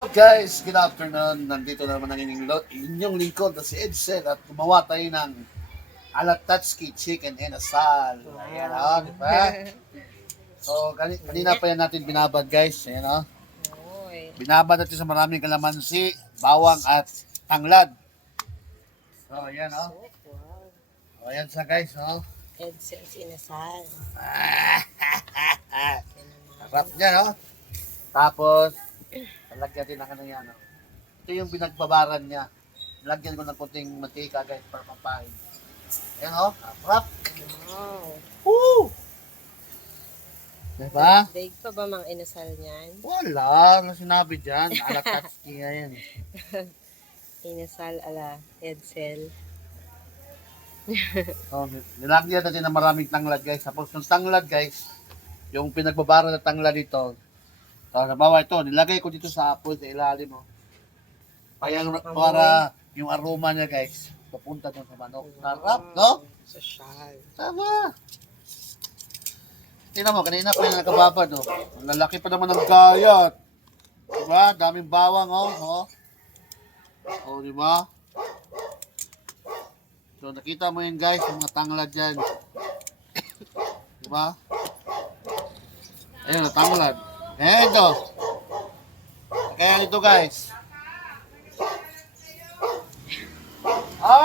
Guys, good afternoon. Nandito naman ang inyong lingkod na si Edsel at gumawa tayo ng Alatatski Chicken and Asal. Ayan o, di ba? So, kanina pa yan natin binabad guys. Ayan o. Binabad natin sa maraming kalamansi, bawang at tanglad. So, ayan o. O, ayan sa guys o. Edsel's inasal. Sarap niya no? Tapos, lalagyan din ako ng yan. No? Ito yung binagbabaran niya. Lagyan ko ng kunting mantika guys para pampahin. Ayan o, sarap. Wow. Woo! Diba? Daig pa ba mang inasal niyan? Wala, ang sinabi dyan. Alatatski nga yan. Inasal ala Edsel. So, nilagyan natin ng maraming tanglad guys. Tapos yung tanglad guys, yung pinagbabaran na tanglad dito, so, nabawa ito, nilagay ko dito sa apple sa ilalim mo. Para yung aroma niya guys, papunta doon sa manok. Sarap, no? Sosyal. Tama. Tingnan mo, kanina pa yung nakababad, oh. Ang lalaki pa naman ng gayat. Diba? Daming bawang, oh. Oh, diba? So, nakita mo yun, guys, yung mga tanglad dyan. Diba? Ayun, tanglad. Eh, ito. Kaya ito, guys.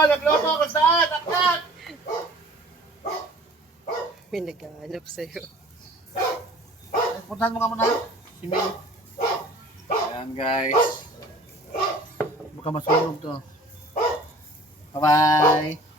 Nagluto ko saan? Aklat! May naghahanap sa'yo. Puntahan mo ka muna. Si May. Ayan guys. Baka masunog to. Bye-bye.